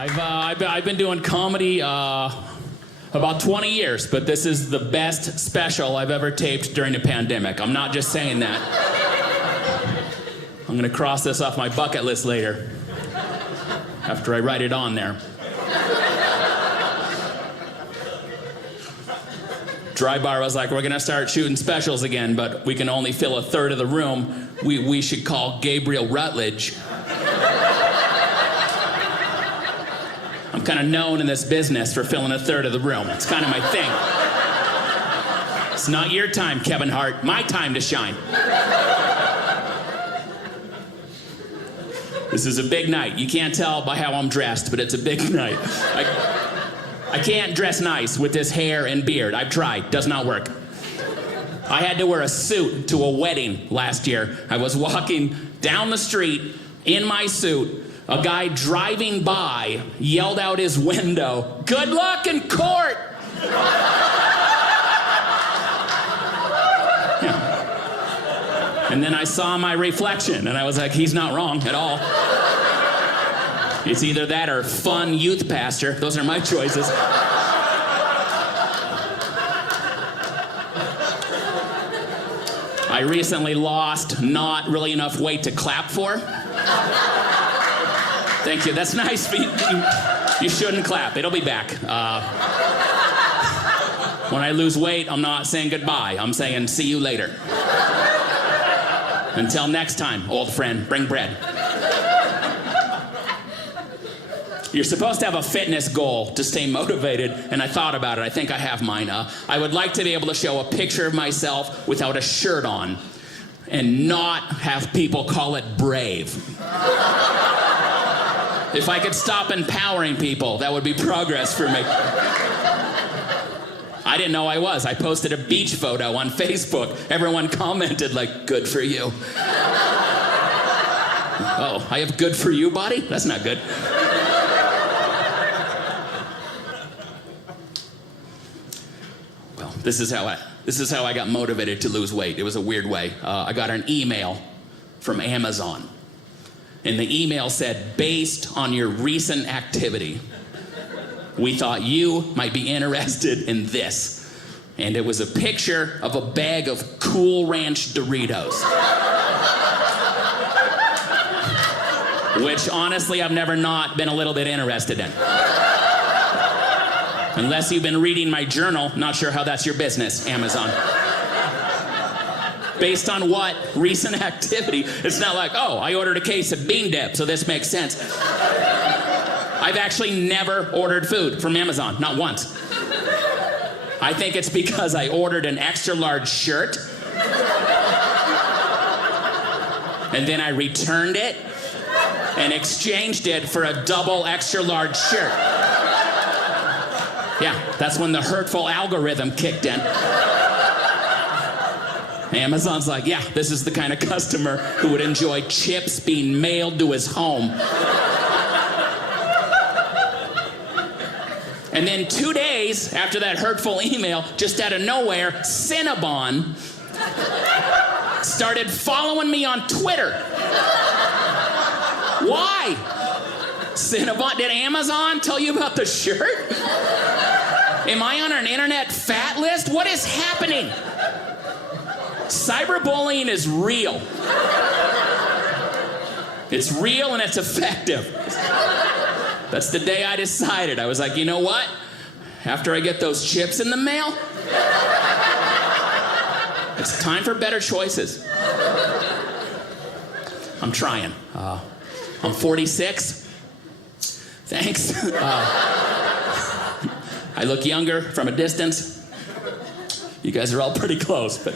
I've been doing comedy about 20 years, but this is the best special I've ever taped during a pandemic. I'm not just saying that. I'm gonna cross this off my bucket list later, after I write it on there. Dry Bar was like, we're gonna start shooting specials again, but we can only fill a third of the room. We should call Gabriel Rutledge. I'm kind of known in this business for filling a third of the room. It's kind of my thing. It's not your time, Kevin Hart. My time to shine. This is a big night. You can't tell by how I'm dressed, but it's a big night. I can't dress nice with this hair and beard. I've tried. Does not work. I had to wear a suit to a wedding last year. I was walking down the street in my suit. A guy driving by yelled out his window, "Good luck in court!" Yeah. And then I saw my reflection, and I was like, he's not wrong at all. It's either that or fun youth pastor. Those are my choices. I recently lost not really enough weight to clap for. Thank you. That's nice, but you shouldn't clap. It'll be back. When I lose weight, I'm not saying goodbye. I'm saying see you later. Until next time, old friend, bring bread. You're supposed to have a fitness goal to stay motivated, and I thought about it. I think I have mine. I would like to be able to show a picture of myself without a shirt on and not have people call it brave. If I could stop empowering people, that would be progress for me. I didn't know I was. I posted a beach photo on Facebook. Everyone commented like, "Good for you." Oh, I have good for you body? That's not good. Well, this is how I got motivated to lose weight. It was a weird way. I got an email from Amazon. And the email said, "Based on your recent activity, we thought you might be interested in this." And it was a picture of a bag of Cool Ranch Doritos. Which, honestly, I've never not been a little bit interested in. Unless you've been reading my journal, not sure how that's your business, Amazon. Based on what recent activity? It's not like, oh, I ordered a case of bean dip, so this makes sense. I've actually never ordered food from Amazon, not once. I think it's because I ordered an extra large shirt, and then I returned it and exchanged it for a double extra large shirt. Yeah, that's when the Hurtful algorithm kicked in. Amazon's like, yeah, this is the kind of customer who would enjoy chips being mailed to his home. And then 2 days after that hurtful email, just out of nowhere, Cinnabon started following me on Twitter. Why? Cinnabon, did Amazon tell you about the shirt? Am I on an internet fat list? What is happening? Cyberbullying is real. It's real and it's effective. That's the day I decided. I was like, you know what? After I get those chips in the mail, it's time for better choices. I'm trying. I'm 46. Thanks. I look younger from a distance. You guys are all pretty close, but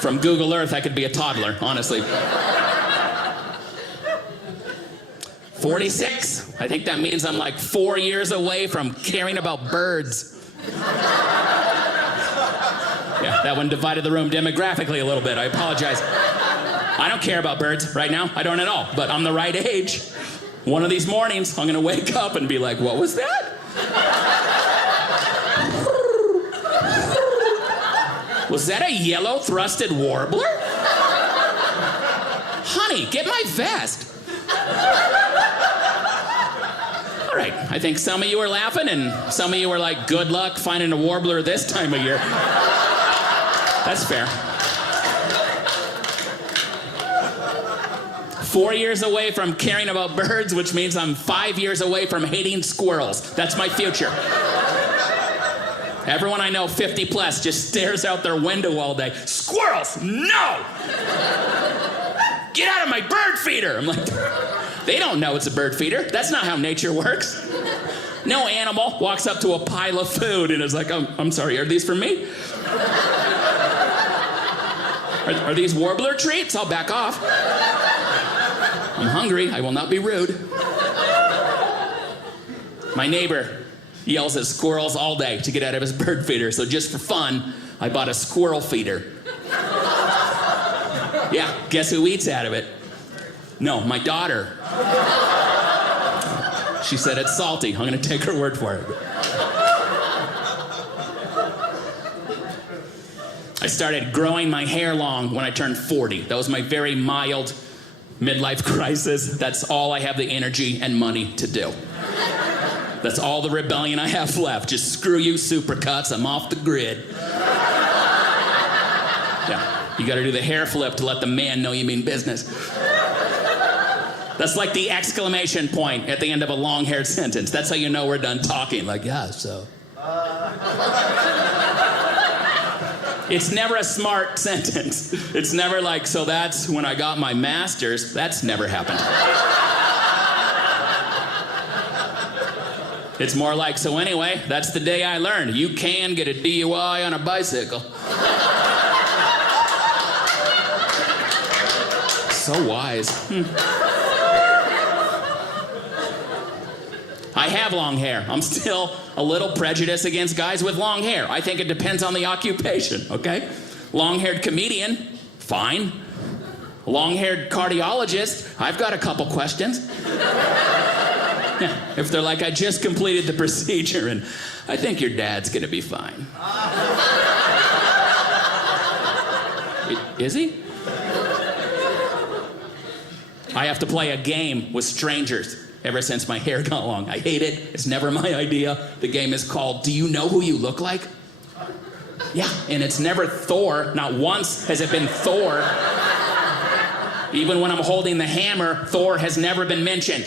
from Google Earth, I could be a toddler, honestly. 46. I think that means I'm like 4 years away from caring about birds. Yeah, that one divided the room demographically a little bit. I apologize. I don't care about birds right now. I don't at all, but I'm the right age. One of these mornings, I'm gonna wake up and be like, what was that? Was that a yellow-thrusted warbler? Honey, get my vest. All right, I think some of you are laughing and some of you are like, good luck finding a warbler this time of year. That's fair. 4 years away from caring about birds, which means I'm 5 years away from hating squirrels. That's my future. Everyone I know 50 plus just stares out their window all day. Squirrels, no! Get out of my bird feeder! I'm like, they don't know it's a bird feeder. That's not how nature works. No animal walks up to a pile of food and is like, I'm sorry, are these for me? Are these warbler treats? I'll back off. I'm hungry. I will not be rude. My neighbor yells at squirrels all day to get out of his bird feeder, so just for fun, I bought a squirrel feeder. Yeah, guess who eats out of it? No, my daughter. She said it's salty. I'm going to take her word for it. I started growing my hair long when I turned 40. That was my very mild midlife crisis. That's all I have the energy and money to do. That's all the rebellion I have left. Just screw you, supercuts. I'm off the grid. Yeah, you gotta do the hair flip to let the man know you mean business. That's like the exclamation point at the end of a long-haired sentence. That's how you know we're done talking. Like, yeah, so. It's never a smart sentence. It's never like, so that's when I got my master's. That's never happened. It's more like, so anyway, that's the day I learned. You can get a DUI on a bicycle. So wise. I have long hair. I'm still a little prejudiced against guys with long hair. I think it depends on the occupation, okay? Long-haired comedian, fine. Long-haired cardiologist, I've got a couple questions. Yeah, if they're like, I just completed the procedure and I think your dad's gonna be fine. Is he? I have to play a game with strangers ever since my hair got long. I hate it. It's never my idea. The game is called, Do You Know Who You Look Like? Yeah, and it's never Thor. Not once has it been Thor. Even when I'm holding the hammer, Thor has never been mentioned.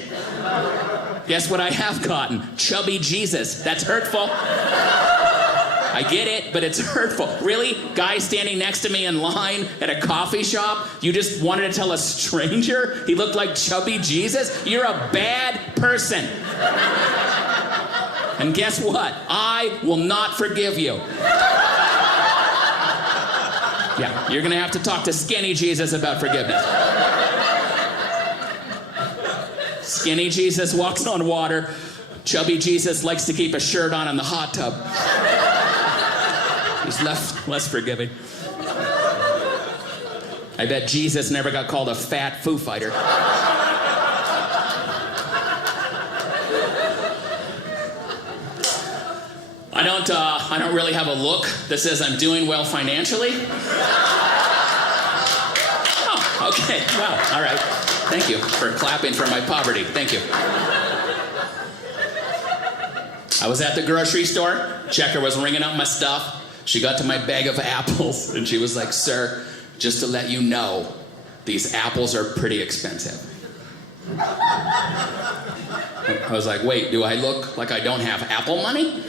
Guess what I have gotten? Chubby Jesus. That's hurtful. I get it, but it's hurtful. Really? Guy standing next to me in line at a coffee shop? You just wanted to tell a stranger he looked like Chubby Jesus? You're a bad person. And guess what? I will not forgive you. Yeah, you're gonna have to talk to Skinny Jesus about forgiveness. Skinny Jesus walks on water. Chubby Jesus likes to keep a shirt on in the hot tub. He's less forgiving. I bet Jesus never got called a fat Foo Fighter. I don't really have a look that says I'm doing well financially. Oh, okay. Wow. All right. Thank you for clapping for my poverty. Thank you. I was at the grocery store. Checker was ringing up my stuff. She got to my bag of apples, and she was like, sir, just to let you know, these apples are pretty expensive. I was like, wait, do I look like I don't have apple money?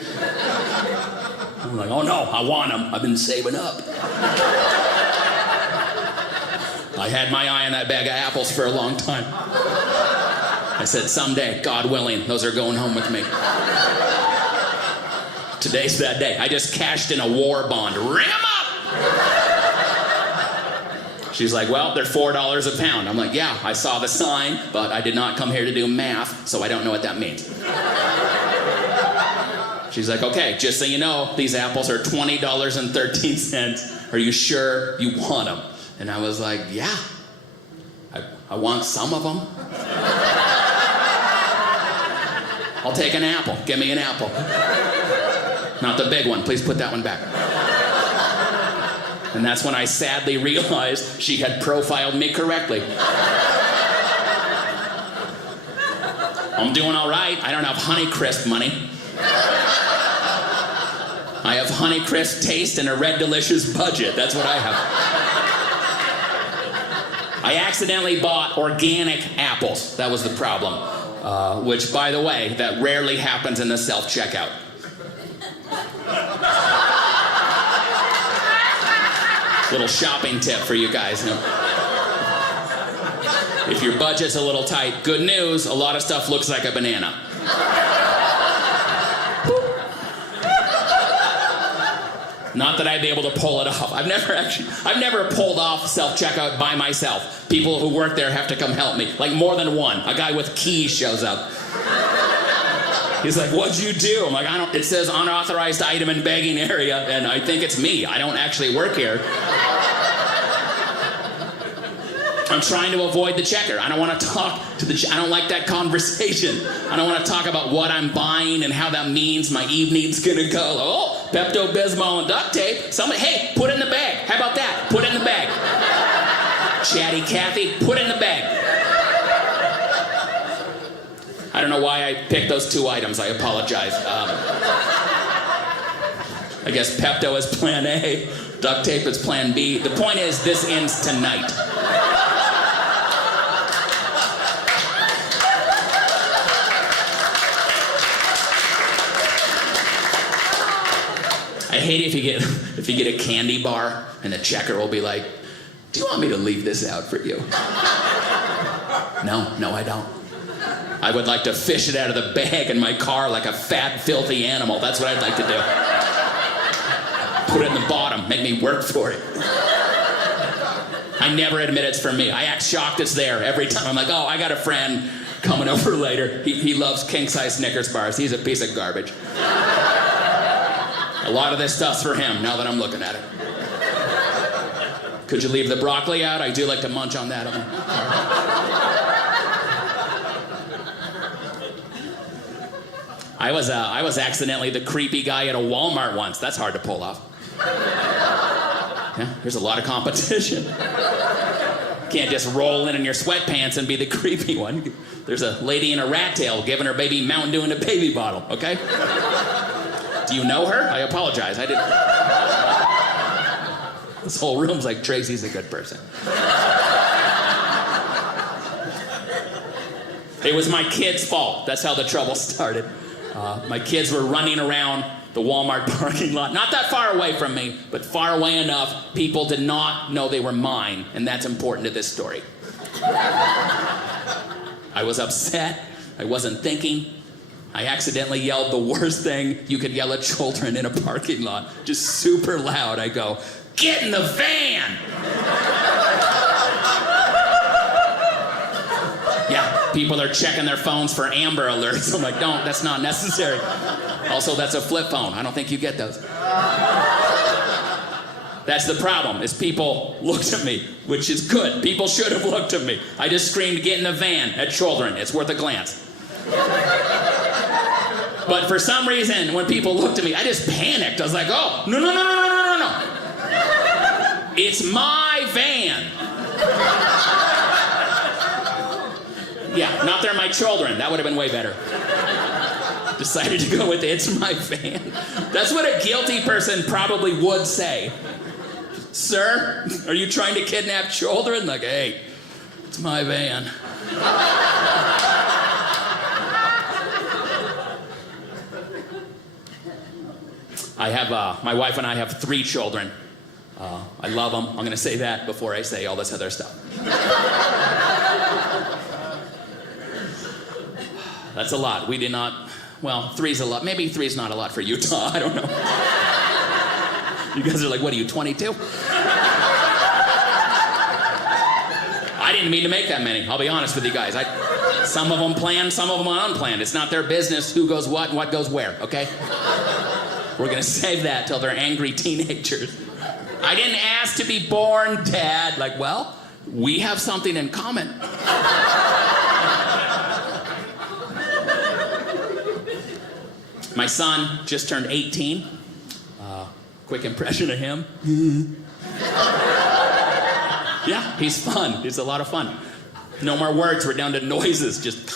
I'm like, oh no, I want them. I've been saving up. I had my eye on that bag of apples for a long time. I said, someday, God willing, those are going home with me. Today's that day. I just cashed in a war bond. Ring them up! She's like, well, they're $4 a pound. I'm like, yeah, I saw the sign, but I did not come here to do math, so I don't know what that means. She's like, okay, just so you know, these apples are $20.13. Are you sure you want them? And I was like, yeah, I want some of them. I'll take an apple. Give me an apple. Not the big one. Please put that one back. And that's when I sadly realized she had profiled me correctly. I'm doing all right. I don't have Honeycrisp money. I have Honeycrisp taste and a Red Delicious budget. That's what I have. I accidentally bought organic apples. That was the problem. Which, by the way, that rarely happens in the self-checkout. Little shopping tip for you guys. If your budget's a little tight, good news, a lot of stuff looks like a banana. Not that I'd be able to pull it off. I've never pulled off self-checkout by myself. People who work there have to come help me. Like more than one. A guy with keys shows up. He's like, what'd you do? I'm like, it says unauthorized item in bagging area, and I think it's me. I don't actually work here. I'm trying to avoid the checker. I don't want to talk to the I don't like that conversation. I don't want to talk about what I'm buying and how that means my evening's gonna go. Oh, Pepto-Bismol and duct tape. Somebody, hey, put it in the bag. How about that? Put it in the bag. Chatty Cathy, put it in the bag. I don't know why I picked those two items. I apologize. I guess Pepto is plan A, duct tape is plan B. The point is, this ends tonight. I hate it if you get a candy bar and the checker will be like, do you want me to leave this out for you? No, I don't. I would like to fish it out of the bag in my car like a fat, filthy animal. That's what I'd like to do. Put it in the bottom, make me work for it. I never admit it's for me. I act shocked it's there every time. I'm like, oh, I got a friend coming over later. He loves king-size Snickers bars. He's a piece of garbage. A lot of this stuff's for him, now that I'm looking at it. Could you leave the broccoli out? I do like to munch on that. I was accidentally the creepy guy at a Walmart once. That's hard to pull off. Yeah, there's a lot of competition. Can't just roll in your sweatpants and be the creepy one. There's a lady in a rat tail giving her baby Mountain Dew in a baby bottle, okay? Do you know her? I apologize. I didn't. This whole room's like, Tracy's a good person. It was my kid's fault. That's how the trouble started. My kids were running around the Walmart parking lot, not that far away from me, but far away enough people did not know they were mine, and that's important to this story. I was upset. I wasn't thinking. I accidentally yelled the worst thing you could yell at children in a parking lot, just super loud. I go, get in the van! Yeah, people are checking their phones for Amber Alerts. I'm like, don't, that's not necessary. Also, that's a flip phone. I don't think you get those. That's the problem, is people looked at me, which is good. People should have looked at me. I just screamed, get in the van at children. It's worth a glance. But for some reason, when people looked at me, I just panicked. I was like, oh, no. It's my van. Yeah, not they're my children. That would have been way better. Decided to go with it's my van. That's what a guilty person probably would say. Sir, are you trying to kidnap children? Like, hey, it's my van. My wife and I have 3 children. I love them. I'm going to say that before I say all this other stuff. That's a lot. We did not, well, 3's a lot. Maybe 3's not a lot for Utah. I don't know. You guys are like, what are you, 22? I didn't mean to make that many. I'll be honest with you guys. Some of them planned, some of them are unplanned. It's not their business who goes what and what goes where, okay? We're going to save that till they're angry teenagers. I didn't ask to be born, Dad. Like, well, we have something in common. My son just turned 18. Quick impression of him. Yeah, he's fun. He's a lot of fun. No more words. We're down to noises. Just